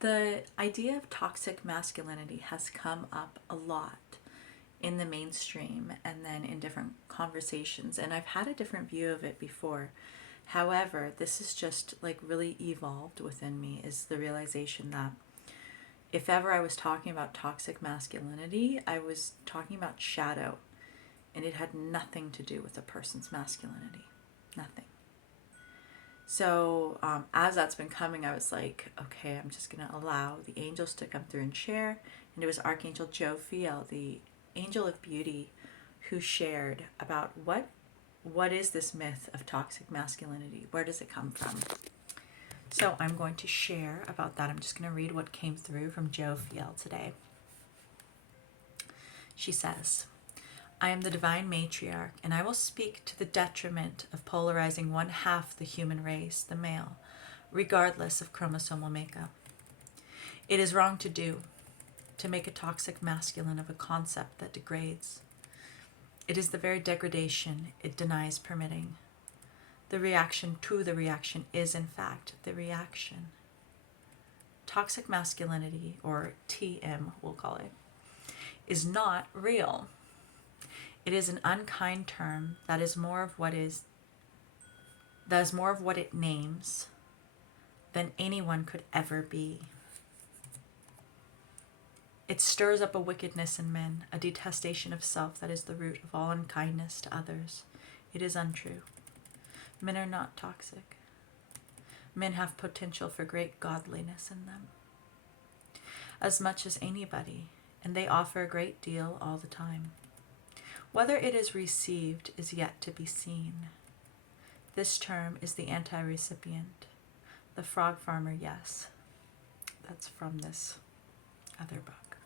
The idea of toxic masculinity has come up a lot in the mainstream and then in different conversations, and I've had a different view of it before. However, this is just like really evolved within me, is the realization that if ever I was talking about toxic masculinity, I was talking about shadow, and it had nothing to do with a person's masculinity. Nothing. So as that's been coming, I was like, okay, I'm just going to allow the angels to come through and share. And it was Archangel Jophiel, the angel of beauty, who shared about what is this myth of toxic masculinity? Where does it come from? So I'm going to share about that. I'm just going to read what came through from Jophiel today. She says, I am the divine matriarch, and I will speak to the detriment of polarizing one half the human race, the male, regardless of chromosomal makeup. It is wrong to make a toxic masculine of a concept that degrades. It is the very degradation it denies permitting. The reaction to the reaction is, in fact, the reaction. Toxic masculinity, or TM we'll call it, is not real. It is an unkind term that is more of what it names than anyone could ever be. It stirs up a wickedness in men, a detestation of self that is the root of all unkindness to others. It is untrue. Men are not toxic. Men have potential for great godliness in them, as much as anybody, and they offer a great deal all the time. Whether it is received is yet to be seen. This term is the anti-recipient. The frog farmer, yes. That's from this other book.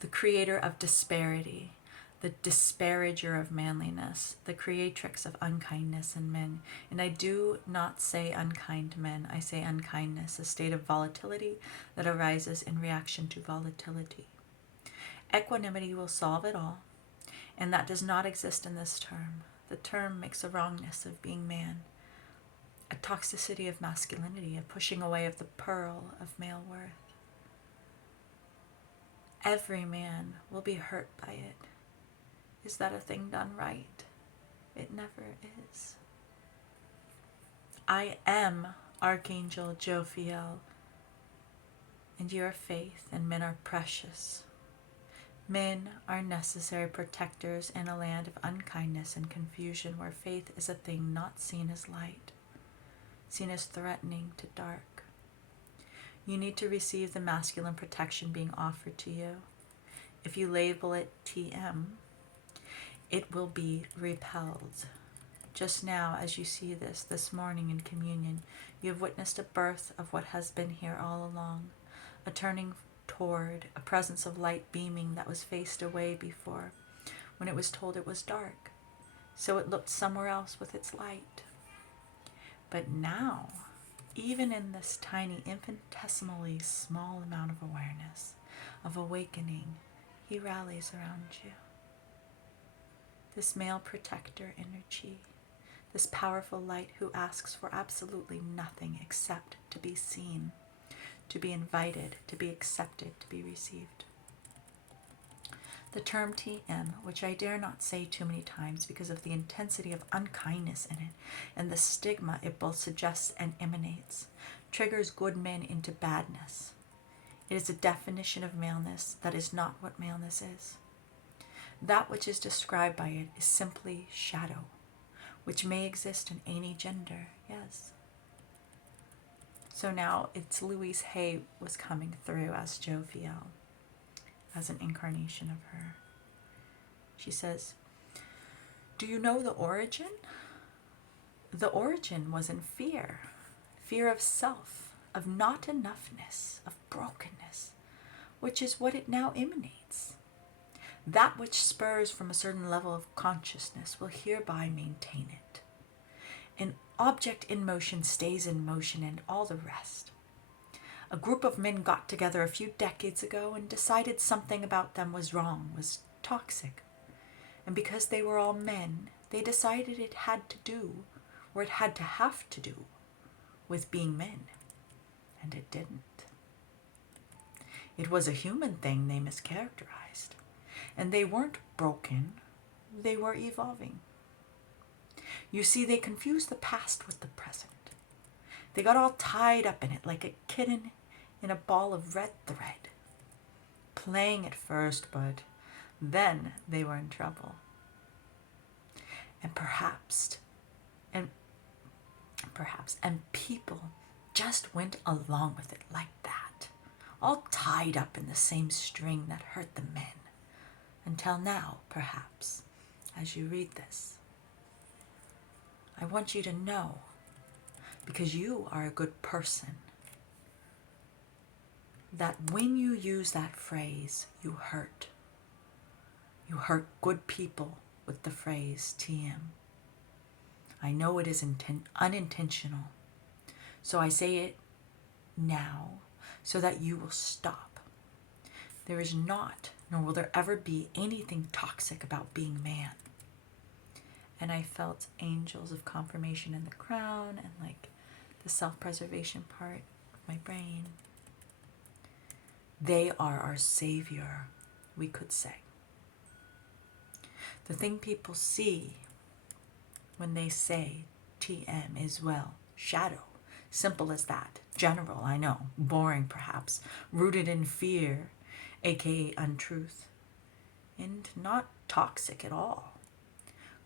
The creator of disparity, the disparager of manliness, the creatrix of unkindness in men. And I do not say unkind men, I say unkindness, a state of volatility that arises in reaction to volatility. Equanimity will solve it all. And that does not exist in this term. The term makes a wrongness of being man, a toxicity of masculinity, a pushing away of the pearl of male worth. Every man will be hurt by it. Is that a thing done right? It never is. I am Archangel Jophiel, and your faith and men are precious. Men are necessary protectors in a land of unkindness and confusion where faith is a thing not seen as light, seen as threatening to dark. You need to receive the masculine protection being offered to you. If you label it TM, it will be repelled. Just now, as you see this morning in communion, you have witnessed a birth of what has been here all along, a turning toward a presence of light beaming that was faced away before, when it was told it was dark, so it looked somewhere else with its light. But now, even in this tiny, infinitesimally small amount of awareness, of awakening, he rallies around you. This male protector energy, this powerful light who asks for absolutely nothing except to be seen, to be invited, to be accepted, to be received. The term TM, which I dare not say too many times because of the intensity of unkindness in it and the stigma it both suggests and emanates, triggers good men into badness. It is a definition of maleness that is not what maleness is. That which is described by it is simply shadow, which may exist in any gender, yes. So now it's Louise Hay was coming through as Jophiel, as an incarnation of her. She says, do you know the origin? The origin was in fear. Fear of self, of not enoughness, of brokenness, which is what it now emanates. That which spurs from a certain level of consciousness will hereby maintain it. An object in motion stays in motion, and all the rest. A group of men got together a few decades ago and decided something about them was wrong, was toxic. And because they were all men, they decided it had to do, or it had to have to do, with being men. And it didn't. It was a human thing they mischaracterized. And they weren't broken, they were evolving. You see, they confused the past with the present. They got all tied up in it like a kitten in a ball of red thread, playing at first, but then they were in trouble. And perhaps, and people just went along with it like that, all tied up in the same string that hurt the men. Until now, perhaps, as you read this. I want you to know, because you are a good person, that when you use that phrase, you hurt. You hurt good people with the phrase TM. I know it is unintentional, so I say it now so that you will stop. There is not, nor will there ever be, anything toxic about being man. And I felt angels of confirmation in the crown and like the self-preservation part of my brain. They are our savior, we could say. The thing people see when they say TM is, well, shadow. Simple as that. General, I know. Boring, perhaps. Rooted in fear, aka untruth. And not toxic at all.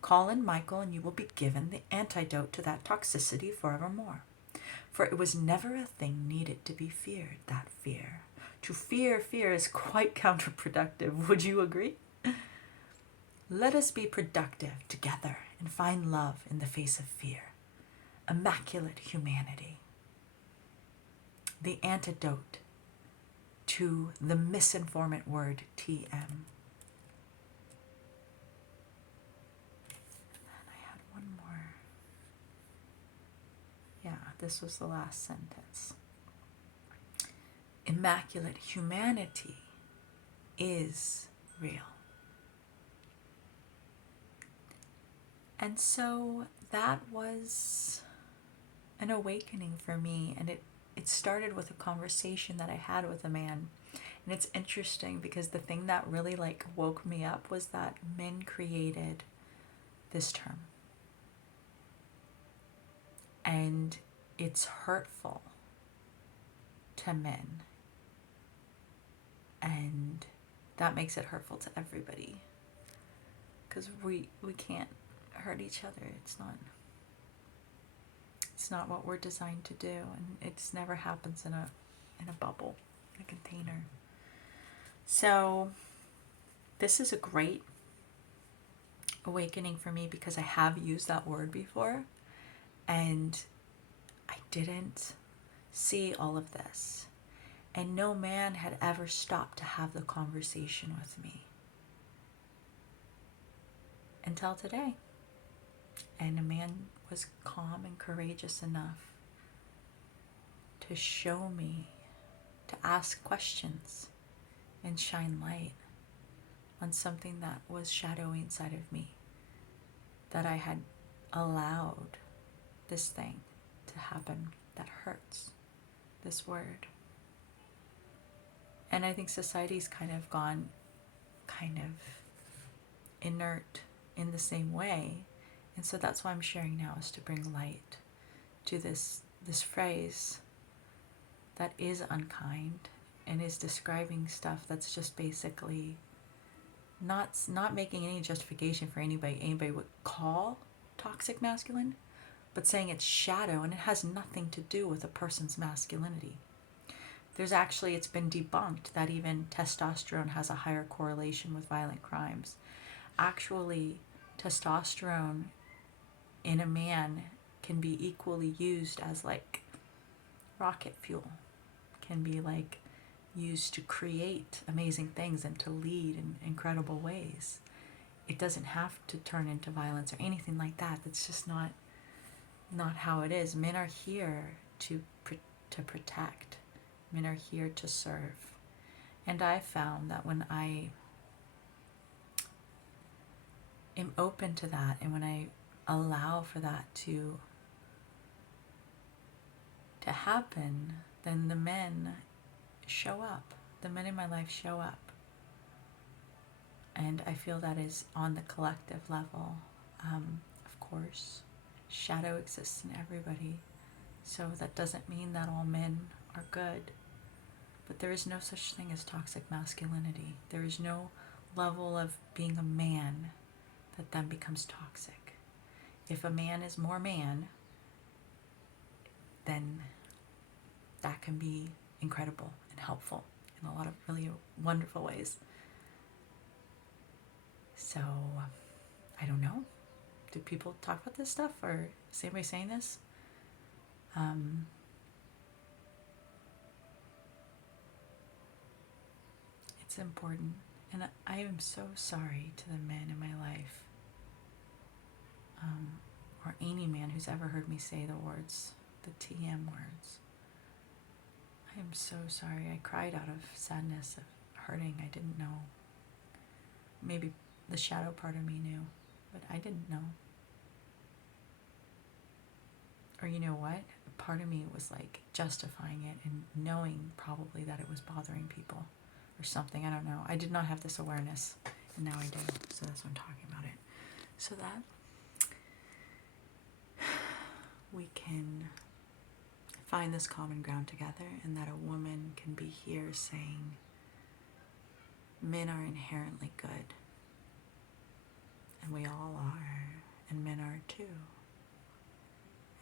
Call in Michael and you will be given the antidote to that toxicity forevermore. For it was never a thing needed to be feared, that fear. To fear is quite counterproductive. Would you agree? Let us be productive together and find love in the face of fear. Immaculate humanity. The antidote to the misinformant word TM. And I had one more. Yeah, this was the last sentence. Immaculate humanity is real. And so that was an awakening for me, and it started with a conversation that I had with a man. And it's interesting because the thing that really like woke me up was that men created this term. And it's hurtful to men. And that makes it hurtful to everybody. Because we can't hurt each other. It's not what we're designed to do, and it never happens in a bubble, in a container. So this is a great awakening for me because I have used that word before and I didn't see all of this. And no man had ever stopped to have the conversation with me until today. And a man was calm and courageous enough to show me, to ask questions and shine light on something that was shadowy inside of me, that I had allowed this thing to happen that hurts, this word. And I think society's kind of gone inert in the same way. And so that's why I'm sharing now, is to bring light to this phrase that is unkind and is describing stuff that's just basically not making any justification for anybody would call toxic masculine, but saying it's shadow, and it has nothing to do with a person's masculinity. There's actually, it's been debunked that even testosterone has a higher correlation with violent crimes. Actually, testosterone in a man can be equally used as like rocket fuel, can be like used to create amazing things and to lead in incredible ways. It doesn't have to turn into violence or anything like that. That's just not how it is. Men are here to protect. Men are here to serve. And I found that when I am open to that, and when I allow for that to happen, then the men show up the men in my life show up. And I feel that is on the collective level. Of course, shadow exists in everybody. So that doesn't mean that all men are good. But there is no such thing as toxic masculinity. There is no level of being a man that then becomes toxic. If a man is more man, then that can be incredible and helpful in a lot of really wonderful ways. So, I don't know. Do people talk about this stuff, or is anybody saying this? It's important. And I am so sorry to the men in my life, or any man who's ever heard me say the words, the TM words. I am so sorry. I cried out of sadness, of hurting. I didn't know. Maybe the shadow part of me knew, but I didn't know. Or you know what? Part of me was like justifying it and knowing probably that it was bothering people or something. I don't know. I did not have this awareness, and now I do. So that's why I'm talking about it. So that we can find this common ground together, and that a woman can be here saying, men are inherently good, and we all are, and men are too.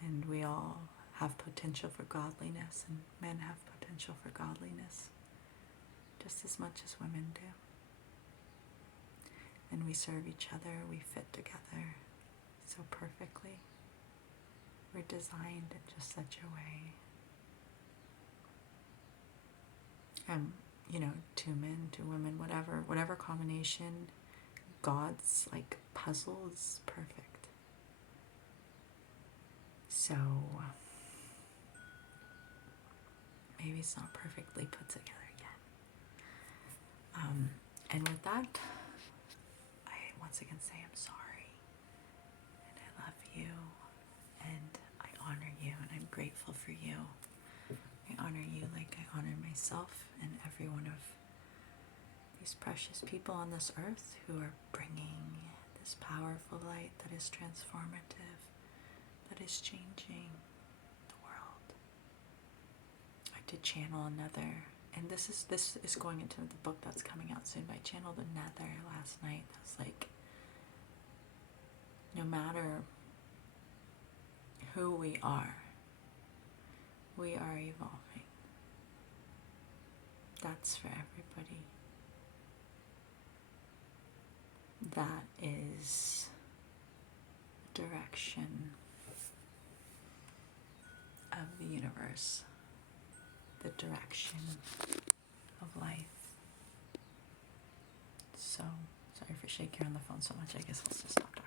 And we all have potential for godliness, and men have potential for godliness just as much as women do. And we serve each other, we fit together so perfectly. We're designed in just such a way. Two men, two women, whatever combination, God's like puzzle is perfect. So maybe it's not perfectly put together yet. And with that, I once again say I'm sorry, and I love you, and I honor you, and I'm grateful for you. I honor you like I honor myself and every one of these precious people on this earth who are bringing this powerful light that is transformative, that is changing the world. I did channel another, and this is going into the book that's coming out soon, but I channeled another last night. I was like, no matter who we are evolving. That's for everybody. That is the direction of the universe, the direction of life. So, sorry for shaking on the phone so much. I guess I'll just stop talking.